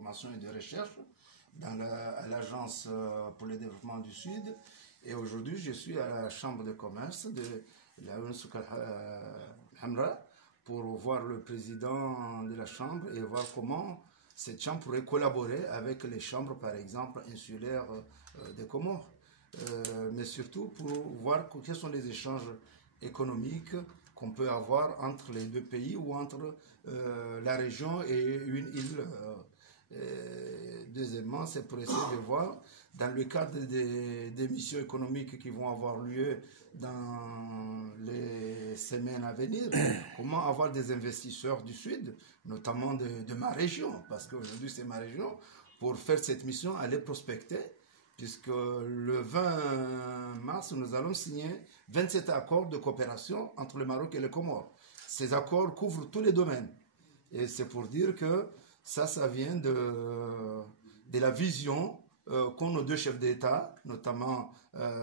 d'information et de recherche à l'Agence pour le développement du Sud. Et aujourd'hui, je suis à la Chambre de commerce de la Hamra pour voir le président de la Chambre et voir comment cette Chambre pourrait collaborer avec les chambres, par exemple, insulaires des Comores. Mais surtout pour voir quels sont les échanges économiques qu'on peut avoir entre les deux pays ou entre la région et une île. Deuxièmement, c'est pour essayer de voir, dans le cadre des missions économiques qui vont avoir lieu dans les semaines à venir, comment avoir des investisseurs du Sud, notamment de ma région, parce qu'aujourd'hui c'est ma région, pour faire cette mission, aller prospecter, puisque le 20 mars, nous allons signer 27 accords de coopération entre le Maroc et les Comores. Ces accords couvrent tous les domaines. Et c'est pour dire que ça vient de la vision qu'ont nos deux chefs d'État, notamment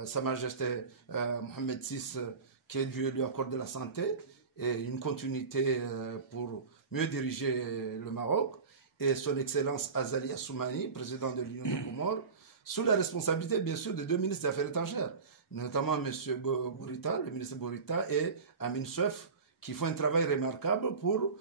Sa Majesté Mohamed VI, qui Dieu lui accorde de la santé, et une continuité pour mieux diriger le Maroc, et son Excellence Azali Assoumani, président de l'Union des Comores, sous la responsabilité, bien sûr, de deux ministres des Affaires étrangères, notamment M. Bourita, le ministre Bourita, et Amin Soef, qui font un travail remarquable pour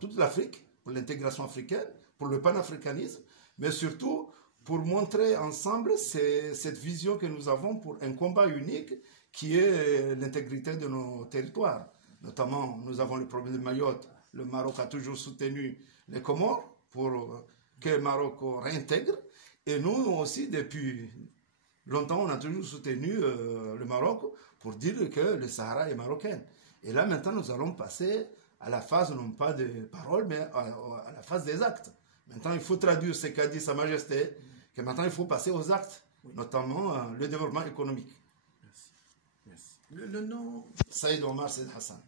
toute l'Afrique, pour l'intégration africaine, pour le panafricanisme, mais surtout pour montrer ensemble cette vision que nous avons pour un combat unique qui est l'intégrité de nos territoires. Notamment, nous avons le problème de Mayotte. Le Maroc a toujours soutenu les Comores pour que le Maroc réintègre. Et nous aussi, depuis longtemps, on a toujours soutenu le Maroc pour dire que le Sahara est marocain. Et là, maintenant, nous allons passer à la phase, non pas de paroles, mais à la phase des actes. Maintenant, il faut traduire ce qu'a dit Sa Majesté, que maintenant, il faut passer aux actes, notamment le développement économique. Merci. Le nom Saïd Omar Saïd Hassan.